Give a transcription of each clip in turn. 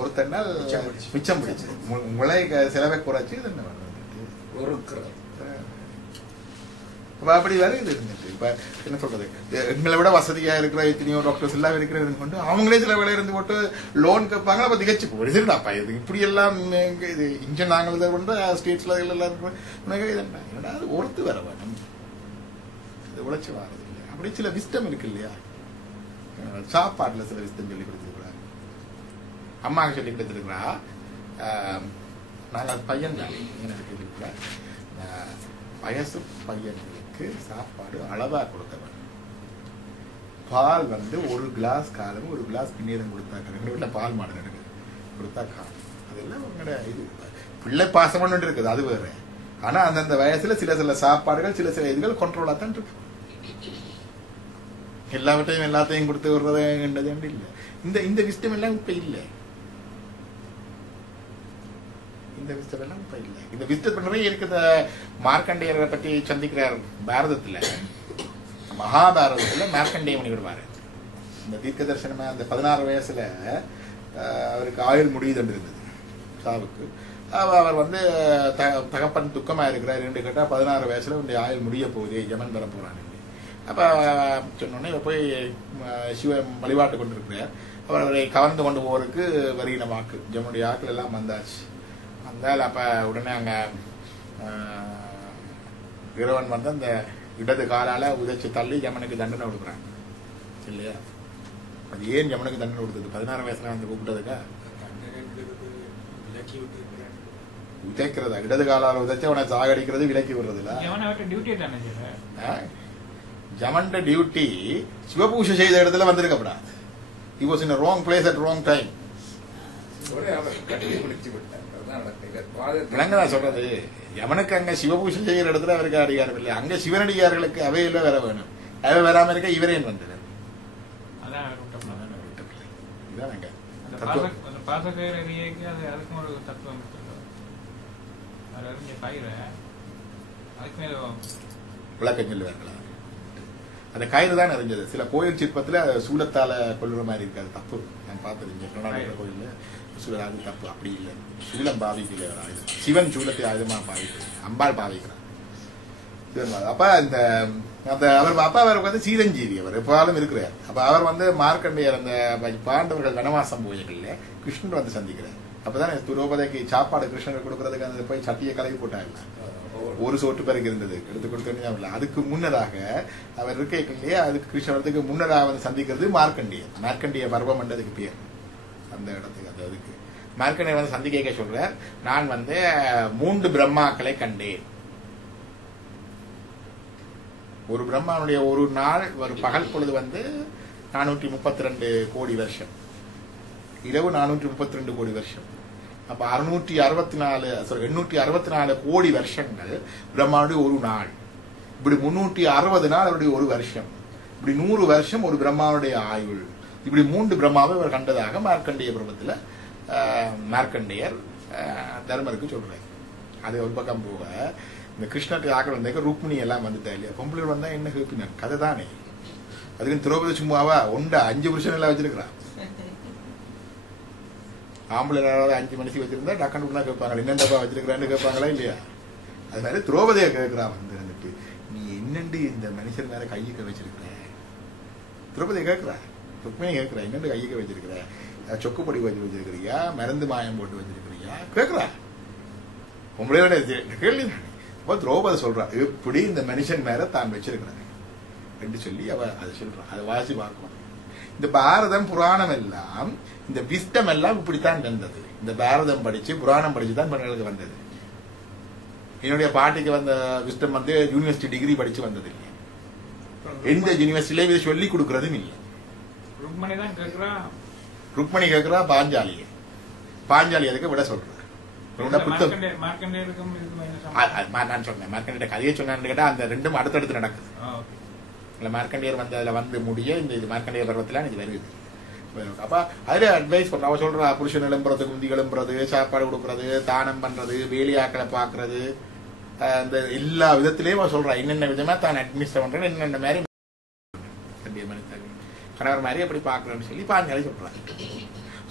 ஒருத்தனால் மிச்சம் பிடிச்சு உங்களை செலவை குறைச்சி அப்படி வேற இது இருந்துச்சு. இப்ப என்ன சொல்றது, எங்களை விட வசதியா இருக்கிற எத்தனையோ டாக்டர்ஸ் எல்லாம் இருக்கிறது கொண்டு அவங்களே சில வேலை இருந்து போட்டு லோன் கேட்பாங்க. அப்ப திகச்சு போயிடுச்சுடாப்பா இது இப்படி எல்லாம் இது இங்க நாங்கள் கொண்டு ஸ்டேட்ஸ்ல எல்லாம் என்னடா அது ஒருத்து வர வேணும், இது உழைச்சி வாரது இல்லையா. அப்படி சில விஸ்டம் இருக்கு இல்லையா. சாப்பாட்டுல சில விஸ்டம் சொல்லி கொடுத்துருக்குறாங்க, அம்மாவுக்கு சொல்லி கொடுத்துருக்குறா. நாங்கள் பையன் தான் எனக்கு இருக்கிற வயசு பையன்களுக்கு சாப்பாடு அளவா கொடுக்க வேண்டும். பால் ஒரு கிளாஸ் காலம் ஒரு கிளாஸ் பின்னேரம் கொடுத்தாக்க எங்க வீட்டுல பால் மாடு நடக்குது கொடுத்தா காலம். அதெல்லாம் உங்களோட இது பிள்ளை பாசம் ஒன்று இருக்குது, அது வேற. ஆனா அந்தந்த வயசுல சில சில சாப்பாடுகள் சில சில இதுகள் கண்ட்ரோலா தான் இருக்கு. எல்லாத்தையும் கொடுத்து விடுறது இல்லை. இந்த விஸ்டம் எல்லாம் இப்ப இல்லை. இந்த விஸ்டம் எல்லாம் இப்ப இல்லை. இந்த விஸ்டம் நிறைய இருக்குது. மார்க்கண்டேயரை பற்றி சந்திக்கிறார் பாரதத்துல, மகாபாரதத்துல மார்க்கண்டேய முனிவர். இந்த தீர்க்க தரிசனமா அந்த 16 வயசுல அவருக்கு ஆயுள் முடியுது இருந்தது சாவுக்கு. அவர் தகப்பன் துக்கமா இருக்கிறார் என்று கேட்டா 16 வயசுல உடைய ஆயுள் முடிய போகுது, யமன் பெற போறான். அப்ப சொன்னோடனே போய் சிவன் வழிபாட்டு கொண்டிருக்கிறார். அவர் அவரை கவர்ந்து கொண்டு போறதுக்கு வரியின வாக்கு ஜமனுடைய ஆக்கள் எல்லாம் வந்தாச்சு. வந்தால் அப்ப உடனே அங்க இறைவன் அந்த இடது காலால உதைச்சு தள்ளி யமனுக்கு தண்டனை கொடுக்குறாங்க இல்லையா. அது ஏன் யமனுக்கு தண்டனை கொடுத்தது? 16 வயசுல கூப்பிட்டதுக்கா உதைக்கிறதா? இடது காலால உதைச்சு அவனை சாகடிக்கிறது விலக்கி விடுறது இல்ல. யமன் டியூட்டி சிவபூஷை செய்த இடத்துல வந்திருக்கப்படாது. He was in a wrong place at wrong time. விளங்கதான் சொல்றது. யமனுக்கு அங்க சிவபூஷை செய்கிற இடத்துல அவருக்கு அதிகாரம் இல்லை. அங்க சிவனடியார்களுக்கு அவையில வேற வேணும். அவை வராம இருக்க இவரேன் வந்தது. விளக்கம் சொல்லுவாங்களா? அந்த கயிறு தான் அறிஞ்சது. சில கோயில் சிற்பத்துல சூலத்தால கொள்ளுற மாதிரி இருக்காது, தப்பு. நான் பார்த்தது கர்நாடக கோயில்ல அது தப்பு. அப்படி இல்லை, சூலம் பாவிக்கல ஆயுதம். சிவன் சூலத்தை ஆயுதமா பாவிக்கிறார், அம்பாள் பாவிக்கிறார். அப்ப இந்த அவர் அப்பா அவருக்கு சீரஞ்சீவி, அவர் எப்பாலும் இருக்கிறார். அப்ப அவர் மார்க்கண்டேயர் அந்த பாண்டவர்கள் வனவாசம் போயங்கள்ல கிருஷ்ணன் சந்திக்கிறார். அப்பதான் துரோபதைக்கு சாப்பாடு கிருஷ்ணனுக்கு கொடுக்கறதுக்கு அந்த போய் சட்டியை கலவி போட்டாங்க. ஒரு சோட்டு பிறகு இருந்தது, எடுத்து கொடுத்து. அதுக்கு முன்னதாக அவர் இருக்கையே அதுக்கு கிருஷ்ணத்துக்கு முன்னதாக சந்திக்கிறது மார்க்கண்டேயர். மார்க்கண்டேய பர்வம் என்றதுக்கு பேர் அந்த இடத்துக்கு. அந்த அதுக்கு மார்க்கண்டேயர் சந்திக்க சொல்றார், நான் 3 பிரம்மாக்களை கண்டேன். ஒரு பிரம்மாவுடைய ஒரு நாள் ஒரு பகல் பொழுது 432 கோடி வருஷம், இரவு 432 கோடி வருஷம். அப்ப 864 கோடி வருஷங்கள் பிரம்மாவுடைய ஒரு நாள். இப்படி 360 நாள் அவருடைய ஒரு வருஷம். இப்படி 100 வருஷம் ஒரு பிரம்மாவுடைய ஆயுள். இப்படி 3 பிரம்மாவை அவர் கண்டதாக மார்க்கண்டேய பருவத்துல மார்க்கண்டேயர் தர்மருக்கு சொல்றாரு. அது ஒரு பக்கம் போக இந்த கிருஷ்ணத்தை ஆக்கள் வந்தாக்க ருக்மிணி எல்லாம் வந்துட்டா இல்லையா. பொம்பளை வந்தா என்ன கேட்பினார் கதை தானே. அதுக்கு திரௌபதி சும்மாவா 5 புருஷன் எல்லாம் வச்சிருக்கிறான். ஆம்பளை 5 மனுஷி வச்சிருந்தா டக்குன்னு கேட்பாங்க, என்னென்னப்பா வச்சிருக்கிறான்னு கேட்பாங்களா இல்லையா. அதனால திரௌபதியை கேட்கிறான் வந்துட்டு, நீ என்னண்டு இந்த மனுஷன் மேல கையிக்க வச்சிருக்கிற? திரௌபதியை கேட்கிறா, ருக்மிணி கேட்கிறா, என்னண்டு கையிக்க வச்சிருக்கிற? சொக்குப்பொடி வச்சிருக்கிறியா, மருந்து மாயம் போட்டு வச்சிருக்கிறியா கேட்கிறா. உங்களோட கேள்வி. திரௌபதி சொல்றா, எப்படி இந்த மனுஷன் மேல தான் வச்சிருக்கிறாங்க என்று சொல்லி அவ அதை சொல்றான். அதை வாசி பார்க்கணும். இந்த பாரதம் புராணம் எல்லாம் இந்த விஸ்டம் எல்லாம் இப்படித்தான் வந்தது. இந்த பாரதம் படிச்சு புராணம் படிச்சுதான் பெண்களுக்கு வந்தது. என்னுடைய பாட்டிக்கு வந்த விஸ்டம் யூனிவர்சிட்டி டிகிரி படிச்சு வந்தது இல்லை. எந்த யூனிவர்சிட்டியில இதை சொல்லி கொடுக்கறதும் இல்லை. ருக்மணி கேட்கிறா பாஞ்சாலியை, பாஞ்சாலி அதுக்கு விட சொல்ற. நான் சொன்னேன் மார்க்கண்டேய கதையை சொன்னான்னு கேட்டா அந்த ரெண்டும் அடுத்தடுத்து நடக்குது. மார்க்கண்டேயர் அதுல முடிய இந்த இது மார்க்கண்டேய பருவத்துல இது வருது. அப்ப அதுல அட்வைஸ் பண்ற, அவ சொல்றா புருஷன் எழும்புறது, குந்தி எழும்புறது, சாப்பாடு கொடுக்கறது, தானம் பண்றது, வேலையாக்களை பாக்குறது, அந்த எல்லா விதத்திலயும் அவ சொல்றா என்னென்ன விதமா தான் அட்மினிஸ்டர் பண்றேன், என்னென்ன மாதிரி கணவர் மாதிரி எப்படி பாக்குறேன்னு சொல்லி பாஞ்சாலி சொல்றாங்க.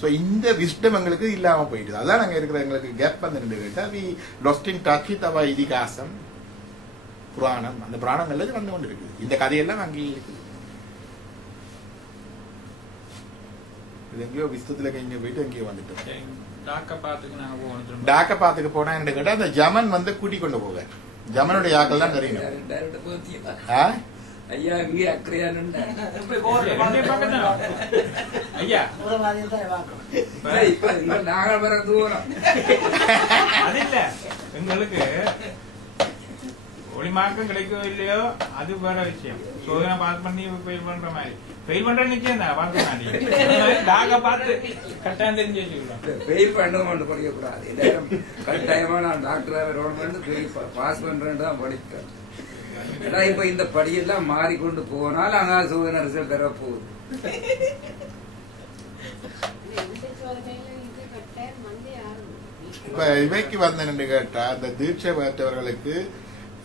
ஸோ இந்த விஸ்டம் எங்களுக்கு இல்லாம போயிடுது. அதான் நாங்க இருக்கிற எங்களுக்கு கேப் வந்து கேட்டா we lost in touch with our இதிகாசம் புராணம். அந்த புராணங்கள்ல வந்து கொண்டு இருக்குது. இந்த கதையெல்லாம் அங்கேயே இருக்குது. எங்கேயோ விஸ்தத்துல எங்கேயோ போயிட்டு எங்கேயோ வந்துட்டோம். டாக்கபாத்துக்கு போனா என்ன கேட்டா அந்த ஜமன் வந்து கூட்டிக் கொண்டு போவார். ஜமனுடைய ஆக்கள் தான் தெரியணும். ஐயா இங்கே அக்கறையா நாங்கள் வர தூரம் எங்களுக்கு ஒளிமாக்கம் கிடைக்கோ இல்லையோ அது வேற விஷயம். சோதனை பாஸ் பண்ணி ஃபெயில் பண்ற மாதிரி ஃபெயில் பண்ற நிச்சயம் தான் பார்க்க பார்த்து கட்டாயம் தெரிஞ்சு வச்சுக்கலாம். ஃபெயில் பண்ண படிக்கக்கூடாது. எல்லாரும் கட்டாயமா நான் டாக்டராக வரணும் பாஸ் பண்றேன்னு தான் படிக்கிறேன். ஏன்னா இப்ப இந்த படியெல்லாம் மாறிக்கொண்டு போனால் அங்க சோதனை ரிசல்ட் தர போகுது. இப்ப இவைக்கு வந்தேன்னு கேட்டா அந்த தீட்சை பெற்றவர்களுக்கு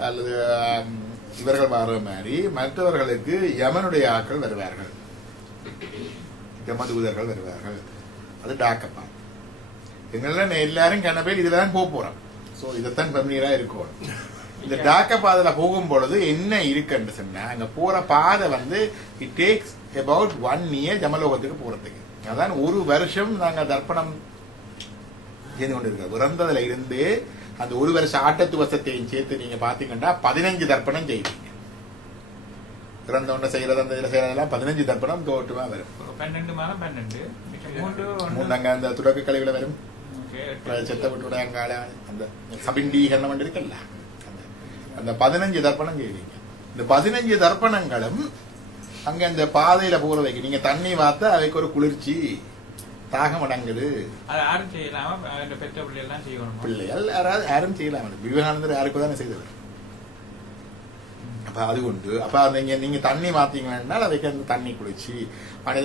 அல்லது இவர்கள் வர்ற மாதிரி மற்றவர்களுக்கு யமனுடைய ஆட்கள் வருவார்கள், யமதூதர்கள் வருவார்கள். அது டாக்கப்பா. எங்கெல்லாம் எல்லாரும் கண்ணபேர் இதுலதான் போறோம். சோ இதைத்தான் ஃபெமிலியரா இருக்கும். இந்த டாக்க பாதையில போகும் பொழுது என்ன இருக்குன்னு சொன்னா அங்க போற பாதை வந்து இட் டேக்ஸ் அபவுட் 1 year ஜமலோகத்துக்கு போறதுக்கு. அதான் 1 வருஷம் நாங்க தர்ப்பணம் செய்து கொண்டிருக்கோம். பிறந்ததுல இருந்து அந்த 1 வருஷ ஆட்டத்து வசத்தையும் சேர்த்து நீங்க பாத்தீங்கன்னா 15 தர்ப்பணம் செய்வீங்க. பிறந்த ஒண்ணு செய்யறது அந்த செய்யறதெல்லாம் 15 தர்ப்பணம் தோட்டுமா வரும். 12 மாதம் 12 மூணு அந்த துடக்க கழிவுல வரும். செத்த விட்டு அங்கால அந்த சபிண்டீகரணம் இருக்குல்ல, அந்த 15 தர்ப்பணம் செய்வீங்க. இந்த 15 தர்ப்பணங்களும் அங்க அந்த பாதையில போறதுக்கு நீங்க தண்ணி வார்த்த அவைக்கு ஒரு குளிர்ச்சி தாகம் அடங்குது. பிள்ளைகள் யாரும் செய்யலாம். விவேகானந்தர் யாருக்கு தானே செய்தவர். அப்ப அது உண்டு. அப்ப நீங்க தண்ணி மாத்தீங்கன்னா அவைக்கு அந்த தண்ணி குளிச்சு,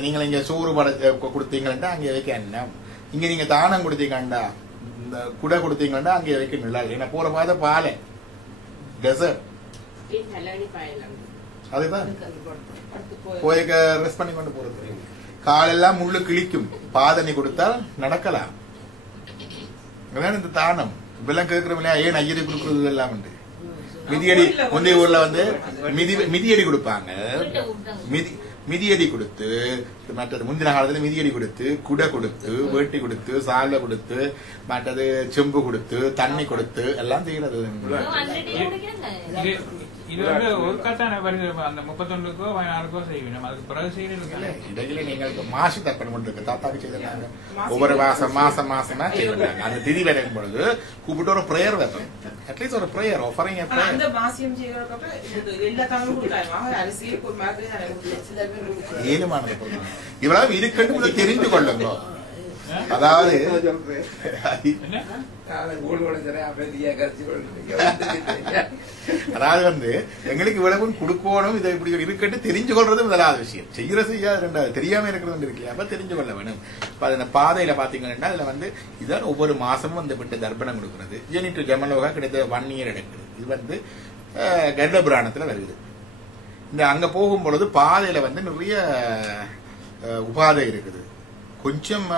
நீங்க இங்க சோறு படை கொடுத்தீங்கன்னா அங்கே வைக்க எண்ணம், இங்க நீங்க தானம் கொடுத்தீங்கண்டா இந்த குடை கொடுத்தீங்கன்னா அங்கே வைக்க நிழல். ஏன்னா போற பாதை பாலை டெசர்ட் அதுதான் போய் ரெஸ்ட் பண்ணி கொண்டு போறது. காலெல்லாம் முள்ளு கிழிக்கும், பாதனை கொடுத்தால் நடக்கலாம். இந்த தானம் இப்பெல்லாம் கேட்கிறோம் இல்லையா, ஏன் ஐயரை கொடுக்கறது எல்லாம் உண்டு. மிதியடி முந்தைய ஊர்ல வந்து மிதியடி கொடுப்பாங்க. மிதியடி கொடுத்து மற்றது முந்தின காலத்துல மிதியடி கொடுத்து குடை கொடுத்து வேட்டி கொடுத்து சாலை கொடுத்து மற்றது செம்பு கொடுத்து தண்ணி கொடுத்து எல்லாம் செய்யறது. இது வந்து ஒரு கட்டான அந்த 31க்கோ 16க்கோ செய்வீங்க. அதுக்கு பிறகு செய்யறது இடையில நீங்க மாசி தர்ப்பணம் இருக்கு. தாத்தாக்கு செய்தாங்க ஒவ்வொரு மாசமா செய்வாங்க. அந்த திதி வரைக்கும் பொழுது கூப்பிட்டு ஒரு பிரேயர் வைப்போம். அட்லீஸ்ட் ஒரு பிரேயர் ஆஃபரிங் ஏழுமானது இவ்வளவு இருக்குன்னு தெரிந்து கொள்ளுங்க. அதாவது அதாவது வந்து எங்களுக்கு இவ்வளவு கொடுக்கணும், இதை இப்படி இருக்கட்டு தெரிஞ்சு கொள்றது முதலாவது விஷயம். செய்யற செய்யாது ரெண்டாவது தெரியாம இருக்கிறது இருக்கு. அப்ப தெரிஞ்சு கொள்ள வேணும். அந்த பாதையில பாத்தீங்கன்னா அதுல வந்து இதான் ஒவ்வொரு மாசமும் வந்து விட்டு தர்ப்பணம் கொடுக்கறது. ஜெனிட்டு ஜமலோகா கிடைத்த 1 year எடுக்குது. இது வந்து கருட புராணத்துல வருது. இந்த அங்க போகும் பொழுது பாதையில வந்து நிறைய உபாதை இருக்குது. கொஞ்சம்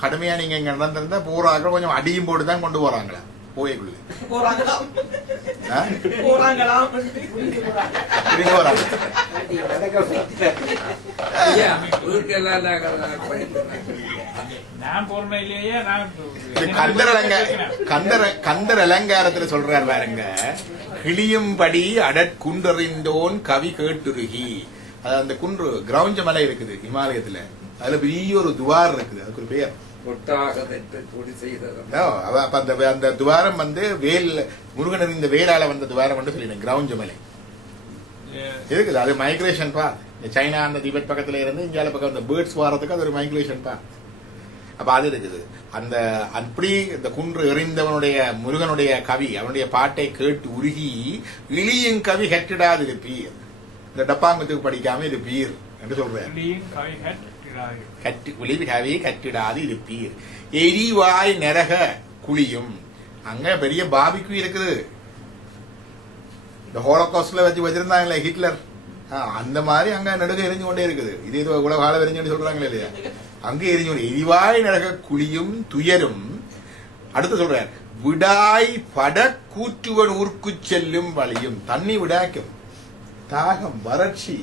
கடுமையா நீங்க இங்க நடந்திருந்தா போறாங்க கொஞ்சம் அடியும் போட்டுதான் கொண்டு போறாங்களா போயக்குள்ள கந்தர் அலங்காரத்துல சொல்றாரு பாருங்க, கிளியும்படி அடற்குன்றறிந்தோன் கவி கேட்டுருகி. அது அந்த குன்று கிரௌஞ்ச மலை இருக்குது இமாலயத்துல. அதுல பெரிய ஒரு துவாரம் இருக்குது. அதுக்கு ஒரு பெயர் அந்த துவாரம் வந்து வேல் முருகன் இந்த வேளால வந்த துவாரம் வந்து சொல்லிடுறேன். கிரௌஞ்ச மலை இருக்குது. அது மைக்ரேஷன் பா. சைனா அந்த திபெத் பக்கத்துல இருந்து இந்தியால பக்கம் அந்த பேர்ட்ஸ் வாரத்துக்கு அது ஒரு மைக்ரேஷன் பா. அப்ப அது இருக்குது. அந்த அப்படி இந்த குன்று எறிந்தவனுடைய முருகனுடைய கவி அவனுடைய பாட்டை கேட்டு உருகி இழியும் கவி கட்டிடாது இருப்பீர். இந்த டப்பாங்கத்துக்கு படிக்காம இருப்பீர் என்று சொல்றேன். கட்டிடாது இருப்பீர். எரிவாய் நரக குழியும். அங்க பெரிய பாபிக்கு இருக்குது. இந்த ஹோலோகாஸ்ட்ல வச்சிருந்தாங்களே ஹிட்லர், அந்த மாதிரி அங்க நடுக எரிஞ்சு கொண்டே இருக்குது. இது உலக கால எரிஞ்சுன்னு சொல்றாங்களே இல்லையா. அங்கே எரிஞ்சு எரிவாய் நரக குழியும் துயரும். அடுத்து சொல்றார், விடாய் பட கூற்றுவன் ஊருக்கு செல்லும் வழியும். தண்ணி விடாய்க்கும், தாகம், வறட்சி.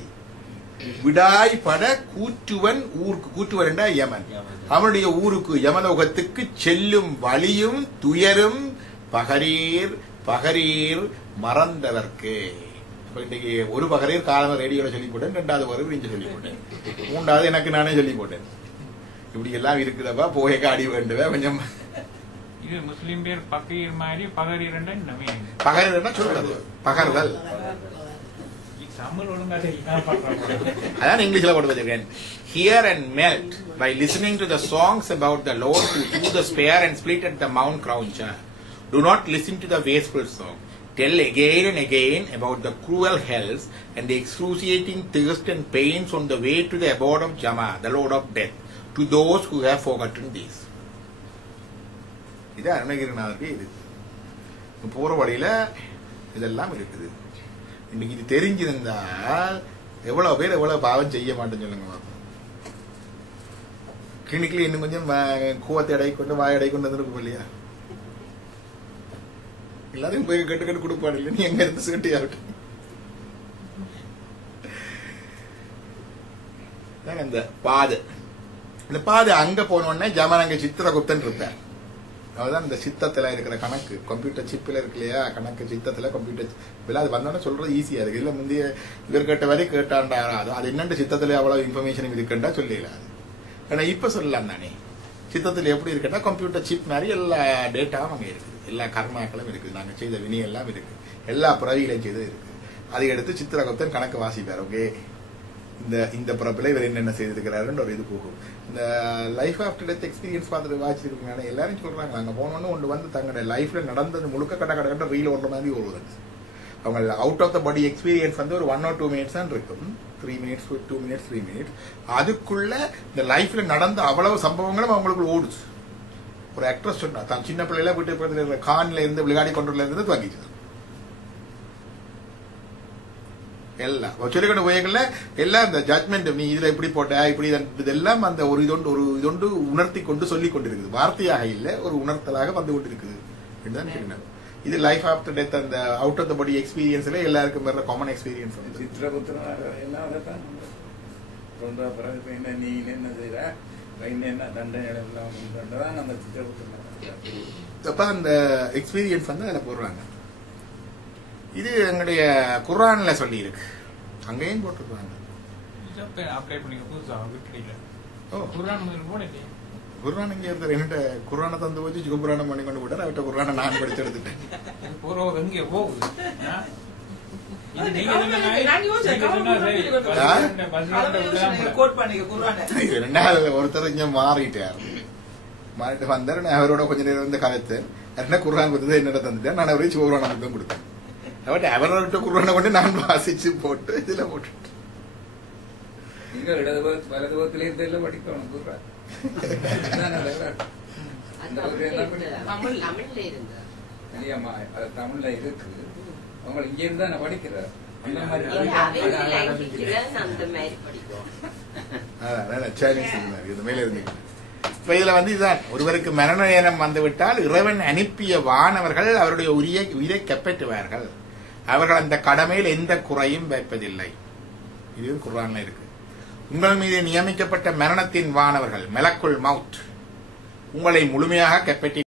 விடாய் பட கூற்றுவன் ஊருக்கு, கூற்றுவன் என்றா யமன், அவனுடைய ஊருக்கு யமலோகத்துக்கு செல்லும் வழியும் துயரும் பகரீர் பகரீர் மறந்தவர்க்கு. இன்னைக்கு ஒரு பகரீர் காலம ரேடியோல சொல்லி போட்டேன், ரெண்டாவது பகரீர் இங்க சொல்லி போட்டேன், மூன்றாவது எனக்கு நானே சொல்லி போட்டேன். இப்படி எல்லாம் இருக்கிறப்பா போக அடி வேண்டுவேன் கொஞ்சம். இது முஸ்லிம் பேர் பகீர் மாதிரி பகரீர் பகரீர் சொல்றது பகர்தல். தமிழ் ஒழுங்காக அதான் இங்கிலீஷ்ல போட்டு வச்சிருக்கேன். Hear and melt by listening to the songs about the Lord who threw the spear and split at the Mount Croucher. Do not listen to the wasteful song. Tell again and again about the cruel hells and the excruciating thirst and pains on the way to the abode of Jama, the Lord of Death, to those who have forgotten these. இது அருணகிரிநாதருக்கு இது போற வழியில இதெல்லாம் இருக்குது. இன்னைக்கு இது தெரிஞ்சிருந்தால் எவ்வளவு பேர் எவ்வளவு பாவம் செய்ய மாட்டேன்னு சொல்லுங்க. கிளினிக்ல இன்னும் கொஞ்சம் கூவத்தை அடை கொண்டு வாய் அடை கொண்டு வந்துருக்கும் இல்லையா? எல்லாத்தையும் போய் கட்டு கட்டு கொடுப்பாடு இல்லை, நீ எங்க இருந்து சேட்டி ஆகட்டும். இந்த பாது, இந்த பாது அங்க போனோடனே ஜமன் அங்க சித்திரகுப்தன் இருப்பார். அதுதான் இந்த சித்தத்துல இருக்கிற கணக்கு, கம்ப்யூட்டர் சிப்பில் இருக்கு இல்லையா கணக்கு, சித்தத்துல கம்ப்யூட்டர் சிப்பில் அது வந்தோடனே சொல்றது ஈஸியா இருக்கு. இல்ல முந்தைய இவர் கேட்ட வரை கேட்டாண்டா அது என்னண்டு சித்தத்துல அவ்வளவு இன்ஃபர்மேஷன் இருக்குண்டா சொல்லலாது. ஆனா இப்ப சொல்லலாம் தானே, சித்தத்துல எப்படி இருக்குன்னா கம்ப்யூட்டர் சிப் மாதிரி எல்லா டேட்டாவும் அங்க இருக்குது, எல்லா கர்மாக்களும் இருக்குது, நாங்க செய்த வினை எல்லாம் இருக்கு, எல்லா பிறவியிலையும் செய்தது இருக்கு. அதை எடுத்து சித்திரகுப்தன் கணக்கு வாசிப்பார். ஓகே, இந்த பிறப்பில் இவர் என்னென்ன செய்திருக்கிறாருன்னு ஒரு இது போகும். இந்த லைஃப் ஆஃப்டர் டெத் எக்ஸ்பீரியன்ஸ் பார்த்துட்டு வாசிச்சிருக்கீங்க. எல்லாரும் சொல்றாங்க அங்கே போனோன்னு ஒன்று வந்து தங்களுடைய லைஃப்ல நடந்தது முழுக்க கட்ட ரீல் ஓடுற மாதிரி வருவது. அவங்க out of the body experience வந்து ஒரு 1 or 2 minutes தான் இருக்கும், 3 minutes 2 minutes 3 minutes. அதுக்குள்ள இந்த லைஃப்ல நடந்த அவ்வளவு சம்பவங்களும் அவங்களுக்கு ஓடுச்சு. ஒரு ஆக்ட்ரஸ் சொன்னா தான் சின்ன பிள்ளைல வீட்டு பக்கத்தில் கான்ல இருந்து விளையாடி கொண்டுல இருந்து துவங்கிச்சு. எல்லாம் சொல்லிக்கொண்டு போயங்கள்ல எல்லாம் இந்த ஜட்மெண்ட், நீ இதுல எப்படி போட்ட இப்படி இதெல்லாம் அந்த ஒரு இதொண்டு உணர்த்தி கொண்டு சொல்லிக் கொண்டிருக்குது. வார்த்தையாக இல்ல, ஒரு உணர்த்தலாக வந்து கொண்டிருக்குது. இது லைஃப் ஆஃப்டர் டெத், அந்த அவுட் ஆஃப் த பாடி எக்ஸ்பீரியன்ஸ்ல எல்லாருக்கும் வேற காமன் எக்ஸ்பீரியன்ஸ். நீ என்ன செய்யற என்ன தண்டனை அப்ப அந்த எக்ஸ்பீரியன்ஸ் வந்து அதுல போடுறாங்க. இது எங்களுடைய குர்ஆன்ல சொல்லி இருக்கு, அங்கேயும் போட்டிருக்காங்க. குர்ஆன் இங்க இருந்தார், என்கிட்ட குர்ஆனை தந்து வச்சு சிவபுராணம் பண்ணி கொண்டு போட்டார். அவர்கிட்ட குர்ஆனை நான் படிச்சு எடுத்துட்டேன். ஒருத்தர் இங்க மாறிட்டு வந்தார். நான் அவரோட கொஞ்ச நேரம் வந்து கதைத்தேன். என்ன குர்ஆன் கொடுத்தது என்னோட தந்துட்டேன். நான் அவரே சிவபுராணம் தான் கொடுத்தேன். அவர்கிட்ட குர்ஆனை கொண்டு நான் வாசிச்சு போட்டு இதுல போட்டு வலதுபத்திலே படிக்கணும் குர்ஆன். தமிழ்ல இருக்கு, அவங்க இங்க இருந்தா நான் படிக்கிறேன். இப்ப இதுல வந்து இதுதான், ஒருவருக்கு மரண நேரம் வந்துவிட்டால் இறைவன் அனுப்பிய வானவர்கள் அவருடைய உயிரை கைப்பற்றுவார்கள். அவர்கள் அந்த கடமையில் எந்த குறையும் வைப்பதில்லை. இது குர்ஆன்ல இருக்கு. உங்கள் மீது நியமிக்கப்பட்ட மரணத்தின் வானவர்கள் மலக்குல் மவுத் உங்களை முழுமையாக கைப்பற்றி